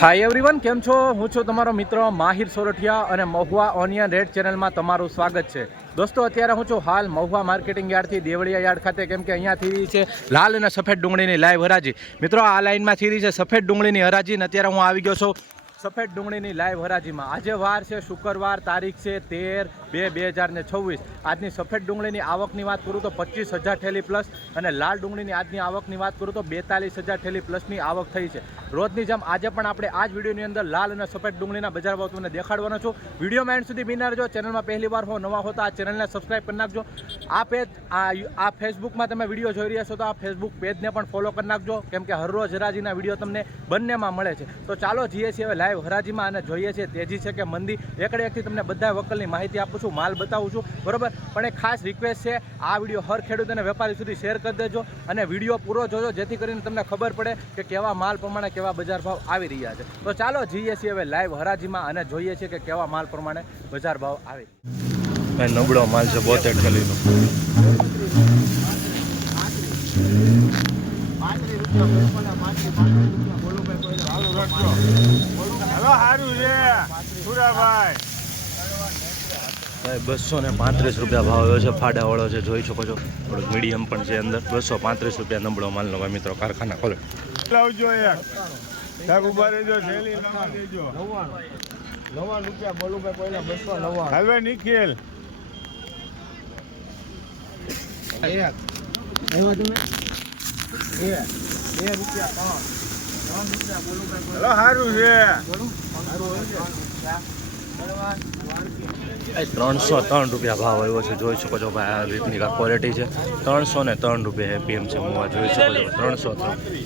Hi everyone केम छो हूँ छूँ तमारो मित्र माहिर सोरठिया और महुआ ऑनियन रेड चेनल में तमारू स्वागत है। दोस्तों अत्यारे हूँ छूँ हाल महुआ मार्केटिंग यार्ड थी देवड़िया यार्ड खाते केम के अहींया थी रही है लाल और सफेद डूंगळीनी लाइव हराजी। मित्रों आ लाइन में थी रही है सफेद डूंगळीनी हराजी ने अत्यारे हूँ आवी गयो छुं सफेद डूंगळीनी लाइव हराजी में। आज वार है शुक्रवार तारीख से 13/2/2026। आजनी सफेद डूंगळीनी आवकनी बात करूँ तो 25,000 थैली प्लस और लाल डूंगळीनी आजनी आवकनी बात करूँ तो 42,000 थैली प्लसनी आवक थई है। रोजनी जेम આજે પણ આપણે આ જ વિડીયોની અંદર લાલ અને સફેદ ડુંગળીના બજાર ભાવ તમને દેખાડવાનો છું। વિડીયોમાં એન્ડ સુધી બિના રહેજો। ચેનલમાં પહેલી વાર હો નવા હો તો આ ચેનલને સબસ્ક્રાઇબ કરી નાખજો। આ પેજ આ ફેસબુકમાં તમે વિડીયો જોઈ રહ્યા છો તો આ ફેસબુક પેજને પણ ફોલો કરી નાખજો કેમ કે હરરોજ હરાજીના વિડીયો તમને બંનેમાં મળે છે। તો ચાલો જઈએ છીએ હવે લાઈવ હરાજીમાં અને જોઈએ છીએ તેજી છે કે મંદી। એકડે એકથી તમને બધા વકલની માહિતી આપું છું, માલ બતાવું છું, બરોબર। પણ એક ખાસ રિક્વેસ્ટ છે આ વિડીયો હર ખેડૂત અને વેપારી સુધી શેર કરી દેજો અને વિડીયો પૂરો જોજો જેથી કરીને તમને ખબર પડે કે કેવા માલ પ્રમાણે કેવા બજાર ભાવ આવી રહ્યા છે। તો ચાલો જઈએ છીએ હવે લાઈવ હરાજીમાં અને જોઈએ છીએ કે કેવા માલ પ્રમાણે બજાર ભાવ આવે। નબળો માલ છે 72 થેલીનો। હેલો હારું છે સુરાભાઈ 235 રૂપિયા ભાવ આવ્યો છે। ફાડાવાળો છે જોઈ શકો છો, થોડુંક મીડિયમ પણ છે અંદર। 235 રૂપિયા નબળો માલનો ભાઈ મિત્રો કારખાના ખોલે લાવજો એક સાહેબ ઉભા રહેજો થેલી નવા દેજો 99 રૂપિયા બોલુભાઈ પહેલા 299 હાલવે નિખિલ એક આવ્યા તમે એ રૂપિયા 5 રૂપિયા બોલુભાઈ હેલો હારું છે બોલું હારું છે 303 રૂપિયા ભાવ આવ્યો છે જોઈ શકો છો ભાઈ। આ રીતની ક્વોલિટી છે। 303 રૂપિયા એપીએમસી મોવા જોઈ શકો છો 303।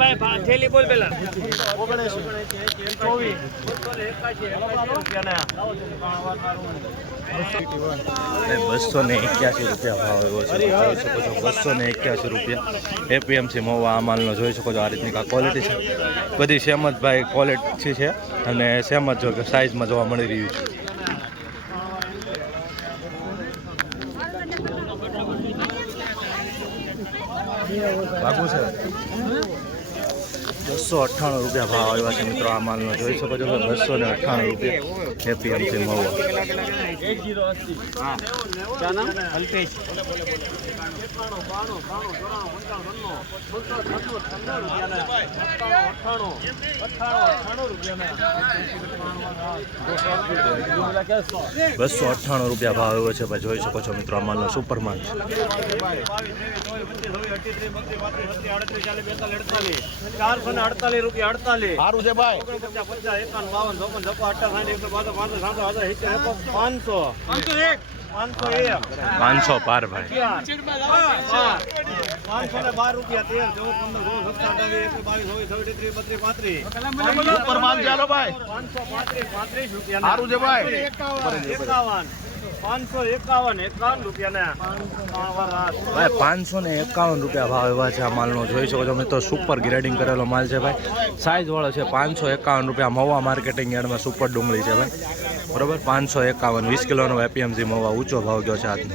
ભાઈ થેલી બોલ પેલા 281 રૂપિયા ભાવ આવ્યો છે જોઈ શકો છો 281 રૂપિયા એપીએમસી મોવા આ માલનો જોઈ શકો છો। આ રીતની ક્વોલિટી છે, બધી સેમ જ ભાઈ ક્વોલિટી છે અને સેમ જ સાઇઝમાં જોવા મળી રહ્યું છે। બાબુ છે 298 રૂપિયા ભાવ આવ્યા છે મિત્રો આ માલનો જોઈ શકો છો 298 રૂપિયા એપીએમસી મહુવા। 298 રૂપિયા ભાવ આવ્યો છે ભાઈ જોઈ શકો છો મિત્રો આ માલનો સુપર માલ છે। 448 રૂપિયા 48 હારું છે ભાઈ 50 51 52 58 500 પાર ભાઈ 512 રૂપિયા 13 ઉપર માલ ચાલો ભાઈ 535 રૂપિયા હારું છે ભાઈ 551 રૂપિયા ભાઈ 551 રૂપિયા ભાવ એવા છે આ માલનો જોઈ શકો છો મિત્રો। સુપર ગ્રેડિંગ કરેલો માલ છે ભાઈ, સાઇઝ વાળો છે। 551 રૂપિયા મહુવા માર્કેટિંગ યાર્ડમાં સુપર ડુંગળી છે ભાઈ, બરોબર। 551 20 કિલોનો એપીએમસી મહુવા ઊંચો ભાવ ગયો છે આજનો।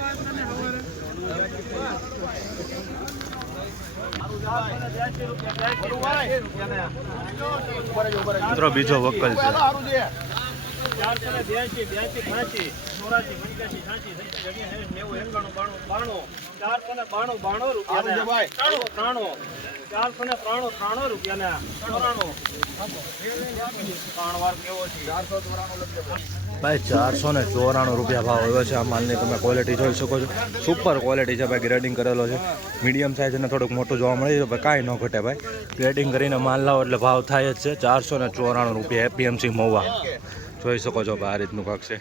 મિત્રો બીજો વકલ છે 482 82 85 492 રૂપિયા 493 રૂપિયા ભાઈ 494 રૂપિયા ભાવ આવ્યો છે આ માલની તમે ક્વોલિટી જોઈ શકો છો। સુપર ક્વોલિટી છે ભાઈ, ગ્રેડિંગ કરેલો છે। મીડિયમ સાઇઝ અને થોડુંક મોટું જોવા મળે છે ભાઈ, કાંઈ ન ઘટે ભાઈ। ગ્રેડિંગ કરીને માલ લાવો એટલે ભાવ થાય જ છે। 494 રૂપિયા એપીએમસી મહુવા જોઈ શકો છો ભાઈ, આ રીતનું કાંક છે।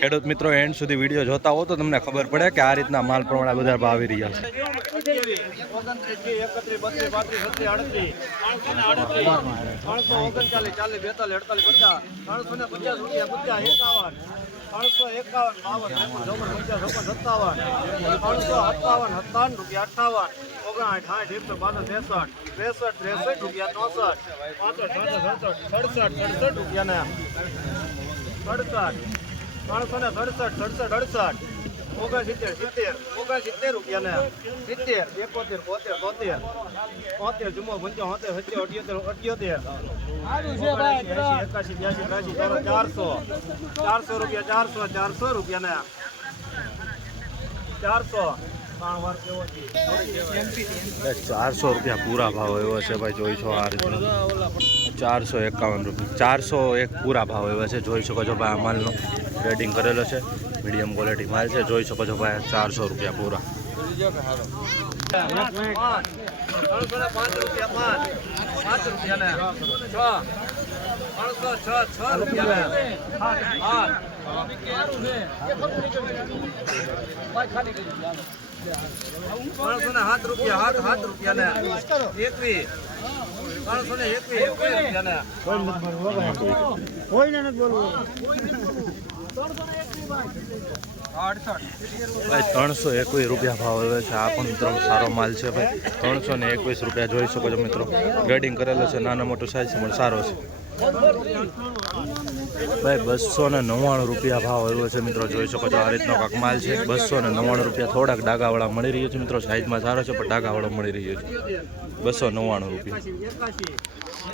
ખેડૂત મિત્રો એન્ડ સુધી વિડીયો જોતા હો તો તમને ખબર પડે કે આ રીતના માલ પ્રમાણે બજાર ભાવ આવી રહ્યા છે। 567 69 70 69 રૂપિયા ને 70 71 72 73 74 75 78 400 રૂપિયા 400 રૂપિયા ને 400 400 રૂપિયા પૂરા ભાવ એવો છે ભાઈ, જોઈ છો આ રીતનો 451 રૂપિયા 401 પૂરા ભાવ એવા છે, જોઈ શકો છો ભાઈ. આ માલનો રેડિંગ કરેલો છે, મીડિયમ ક્વોલિટી માલ છે, જોઈ શકો છો ભાઈ. 400 રૂપિયા પૂરા. 5 રૂપિયા 5 રૂપિયા ને 6 રૂપિયા ને 7 રૂપિયા 7 રૂપિયા ને 21 રૂપિયા ને કોઈને નથી બોલવું. ભાઈ 321 રૂપિયા ભાવ આવે છે. આ પણ મિત્રો સારો માલ છે ભાઈ. 321 રૂપિયા જોઈ શકો છો મિત્રો. ગ્રેડિંગ કરેલો છે, નાનો મોટો સાઈઝ પણ સારો છે ભાઈ. 299 રૂપિયા ભાવ આવ્યો છે મિત્રો, જોઈ શકો છો. આ રીતનો કાંક માલ છે. 299 રૂપિયા. થોડાક ડાગાવાળા મળી રહ્યો છે મિત્રો. સાઈઝમાં સારો છે પણ ડાગાવાળો મળી રહ્યો છે. 299 રૂપિયા.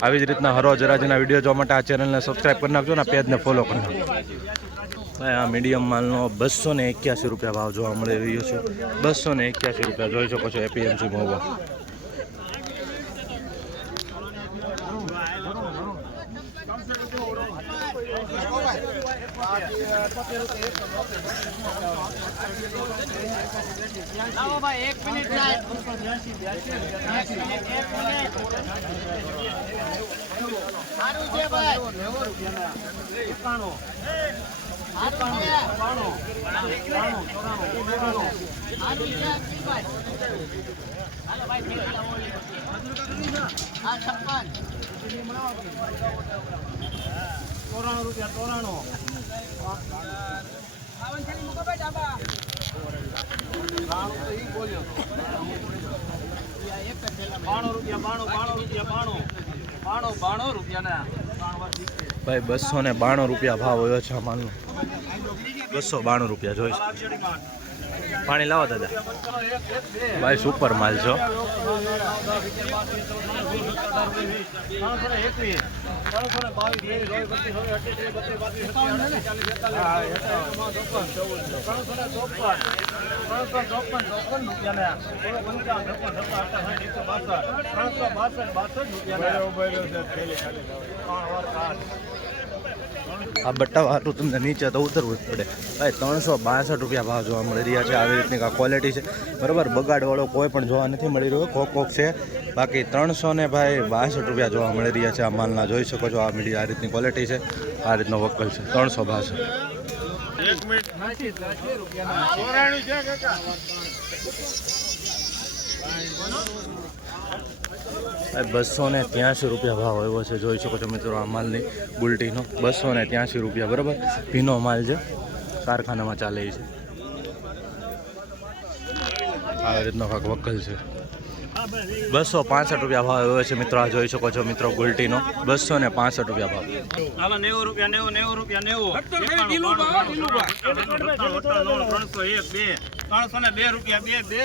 આવી જ રીતના હરોજ હરાજીના વિડીયો જોવા માટે આ ચેનલને સબસ્ક્રાઈબ કરી નાખજો ને પેજને ફોલો કરી નાખજો ભાઈ. આ મીડિયમ માલનો 281 રૂપિયા ભાવ જોવા મળી રહ્યો છે. 281 રૂપિયા જોઈ શકો છો. એપીએમસી મહુવા. ભાઈ 292 રૂપિયા ભાવ આવ્યો છે આ માલનો. 292 રૂપિયા જોઈશ. પાણી લાવો દાદા. ભાઈ સુપર માલ છો. આ બટ્ટાવાળું તમને નીચે તો ઉતરવું જ પડે ભાઈ. 362 રૂપિયા ભાવ જોવા મળી રહ્યા છે. આવી રીતની ક્વોલિટી છે બરાબર. બગાડવાળો કોઈ પણ જોવા નથી મળી રહ્યો. કોક છે. બાકી 362 રૂપિયા જોવા મળી રહ્યા છે આ માલના. જોઈ શકો છો. આ મીડિયા આ રીતની ક્વોલિટી છે. આ રીતનો વકલ છે. 362. 283 રૂપિયા ભાવ આવ્યો છે. જોઈ શકો છો મિત્રો આ માલની બુલટીનો. 283 રૂપિયા બરાબર. ભીનો માલ છે, કારખાનામાં ચાલે છે. આ રીતનો કાંક વકલ છે. 265 રૂપિયા ભાવ આવ્યો છે મિત્રો. આ જોઈ શકો છો મિત્રો બુલટીનો. 265 રૂપિયા ભાવ. 90 રૂપિયા 90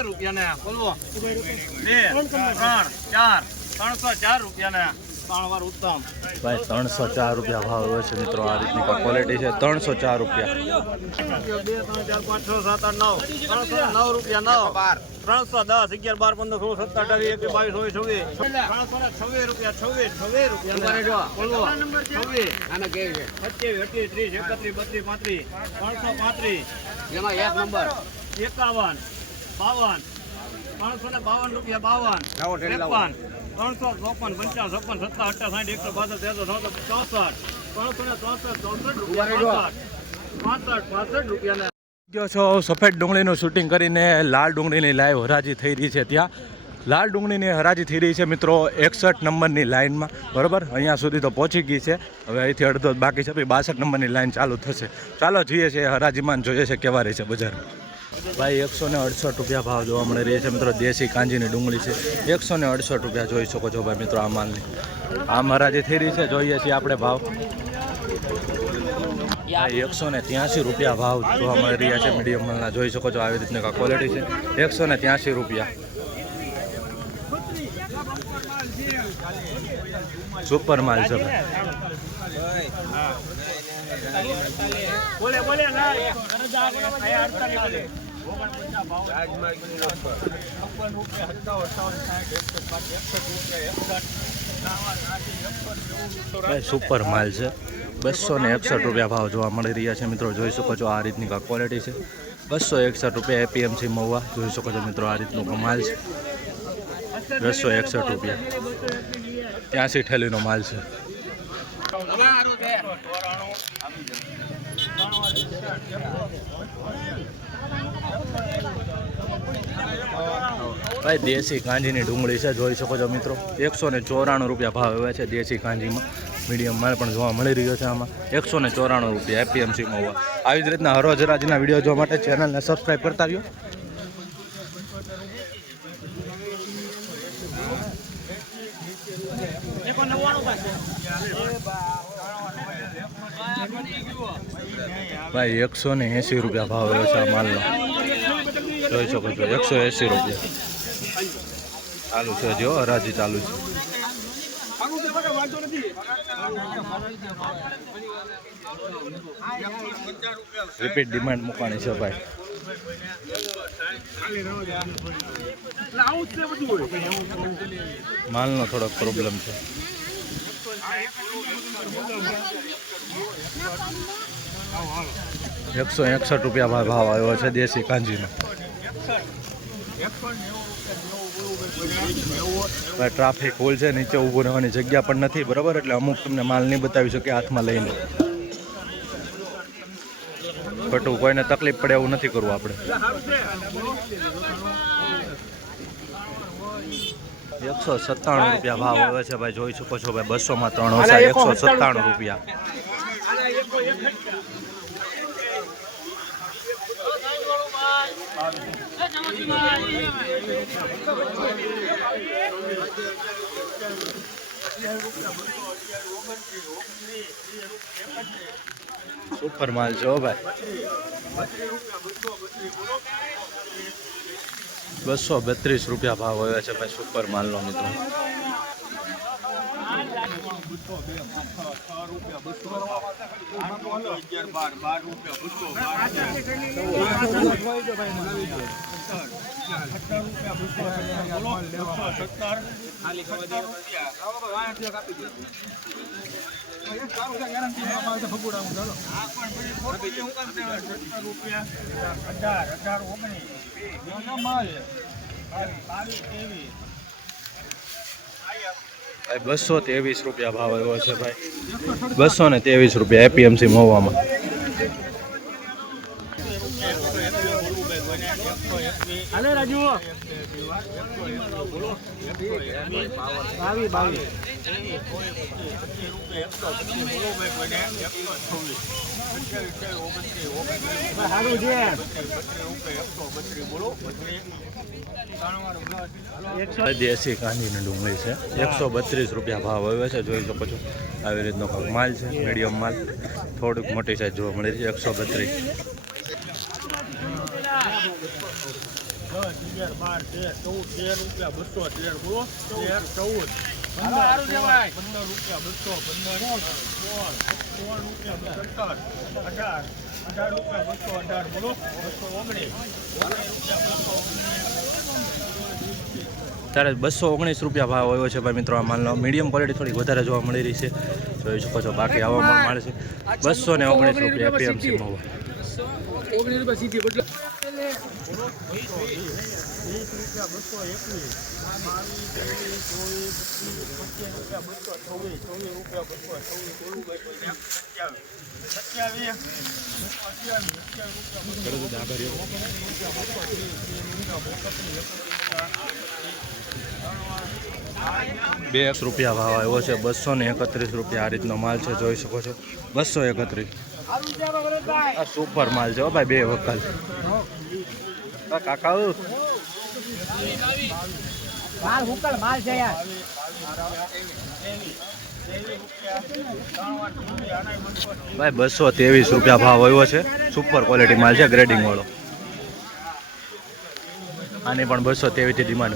રૂપિયા ને બોલવો 2 3 4 રૂપિયા ને 3 વાર ઉત્તમ ભાઈ. 304 રૂપિયા ભાવ આવ્યો છે મિત્રો. આ રીતની ક્વોલિટી છે. 304 રૂપિયા. 2 3 4 5 6 7 8 9 309 રૂપિયા 9 310 11 12 15 16 17 18 22 23 24 326 રૂપિયા 26 30 31 32 335 એમાં એક નંબર 51 52 352 રૂપિયા 52 354 55 56 57 58 162 63 રૂપિયા ગયો છો. સફેદ ડુંગળીનું શૂટિંગ કરીને લાલ ડુંગળીની લાઈવ હરાજી થઈ રહી છે. ત્યાં લાલ ડુંગળીની હરાજી થઈ રહી છે મિત્રો 61 નંબરની લાઇનમાં બરાબર. અહીંયા સુધી તો પહોંચી ગઈ છે. હવે અહીંથી અડધો બાકી છે. 62 નંબરની લાઈન ચાલુ થશે. ચાલો જઈએ છીએ હરાજીમાં, જોઈએ છે કેવા રહી છે બજાર. ભાઈ 168 રૂપિયા ભાવ જોવા મળી રહી છે મિત્રો. દેશી કાંજીની ડુંગળી છે. 168 રૂપિયા જોઈ શકો છો ભાઈ મિત્રો આ માલની. આમ હરાજી થઈ રહી છે. જોઈએ છીએ આપણે ભાવ. 183 રૂપિયા ભાવ જોવા મળી રહ્યા છે મીડિયમ માલના. જોઈ શકો છો આવી રીતની ક્વોલિટી છે. 183 રૂપિયા. સુપર માલ છે ભાઈ. સુપર માલ છે. 261 રૂપિયા ભાવ જોવા મળી રહ્યા છે મિત્રો. જોઈ શકો છો આ રીતની ક્વોલિટી છે. 261 રૂપિયા એપીએમસી મહુવા. જોઈ શકો છો મિત્રો આ રીતનું માલ છે. 261 રૂપિયા. 83 ઠેલીનો માલ છે. ભાઈ દેશી કાંજીની ડુંગળી છે. જોઈ શકો છો મિત્રો 194 રૂપિયા ભાવ એવા છે દેશી કાંજીમાં. મીડિયમ માલ પણ જોવા મળી રહ્યો છે આમાં. 194 રૂપિયા એપીએમસી મહુવા. આવી જ રીતના હરોજ રાજના વિડીયો જોવા માટે ચેનલને સબસ્ક્રાઈબ કરતા રહ્યો. ભાઈ 180 રૂપિયા ભાવ એવો છે આ માલનો. જોઈ શકો છો 180 રૂપિયા ચાલુ છે. જો હરાજી ચાલુ છે. રિપીટ ડિમાન્ડ મૂકવાની છે ભાઈ. માલનો થોડોક પ્રોબ્લેમ છે. ₹161 રૂપિયા ભાવ આવ્યો છે દેશી કાંજીનો. ભાઈ ટ્રાફિક ફૂલ છે. નીચે ઊભું રહેવાની જગ્યા પણ નથી બરાબર. એટલે અમુક તમને માલ નહીં બતાવી શકે હાથમાં લઈને. ખોટું કોઈને તકલીફ પડે એવું નથી કરવું આપણે. 197 રૂપિયા ભાવ આવે છે ભાઈ. જોઈ શકો છો ભાઈ 200 માં 3 ઓછા 197 રૂપિયા. સુપર માલ છે ભાઈ. 232 રૂપિયા ભાવ આવ્યા છે ભાઈ સુપર માલનો મિત્રો. ભાઈ 223 રૂપિયા ભાવ આવ્યો છે ભાઈ. 223 રૂપિયા એપીએમસી મહુવામાં. દેશી કાંજીની ડુંગળી છે. 132 રૂપિયા ભાવ આવ્યો છે. જોઈ શકો છો આવી રીતનો માલ છે. મીડિયમ માલ થોડુંક મોટી સાઈઝ જોવા મળી રહી છે. 132. 219 રૂપિયા ભાવ આવ્યો છે ભાઈ મિત્રો આ માલનો. મીડિયમ ક્વોલિટી થોડી વધારે જોવા મળી રહી છે. જોઈ શકો છો. બાકી આવા માલ છે 219 રૂપિયા એપીએમસી મહુવા. ₹200 ભાવ આવ્યો છે. 231 રૂપિયા આ રીતનો માલ છે. જોઈ શકો છો 231. આ સુપર માલ છે ભાઈ. 2 વકલ કાકા માલ હુકલ માલ છે યાર. ભાઈ 223 રૂપિયા ભાવ આવ્યો છે. સુપર ક્વોલિટી માલ છે, ગ્રેડિંગ વાળો. આની પણ 223 થી ડિમાન્ડ.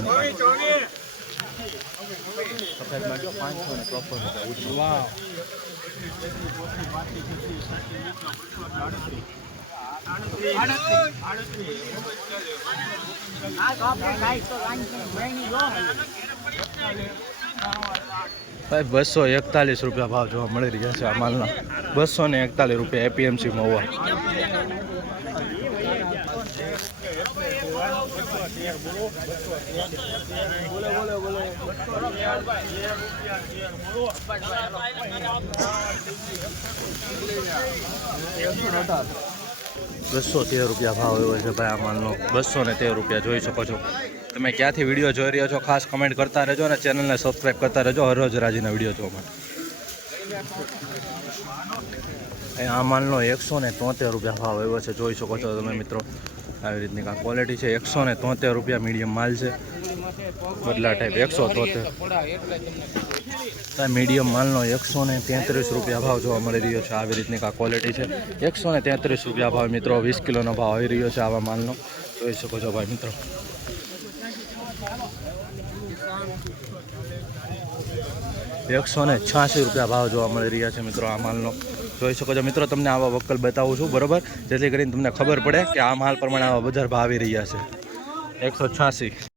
ભાઈ 241 રૂપિયા ભાવ જોવા મળી રહ્યા છે આ માલના. 241 રૂપિયા એપીએમસી મહુવા. ₹213 ભાવ આવ્યો છે ભાઈ આ માલનો. 213 રૂપિયા જોઈ શકો છો. તમે ક્યાંથી વિડીયો જોઈ રહ્યા છો ખાસ કમેન્ટ કરતા રહેજો અને ચેનલને સબસ્ક્રાઈબ કરતા રહેજો હરરોજ રાજીના વિડીયો જોવા માટે. આ માલનો 173 રૂપિયા ભાવ આવ્યો છે, જોઈ શકો છો તમે મિત્રો. આવી રીતની આ ક્વોલિટી છે. 173 રૂપિયા મીડિયમ માલ છે, બદલા ટાઈપ. 173 મીડિયમ માલનો 133 રૂપિયા ભાવ જોવા મળી રહ્યો છે. આવી રીતની આ ક્વોલિટી છે. 133 રૂપિયા ભાવ મિત્રો. 20 કિલોનો ભાવ આવી રહ્યો છે આવા માલનો, જોઈ શકો છો ભાઈ મિત્રો. ₹186 ભાવ જોવા મળી રહ્યા છે મિત્રો આ માલનો, જોઈ શકો છો મિત્રો. તમને આવા વકલ બતાવું છું બરોબર, જેથી કરીને તમને ખબર પડે કે આ માલ પ્રમાણે આવા બજાર ભાવ આવી રહ્યા છે. 186.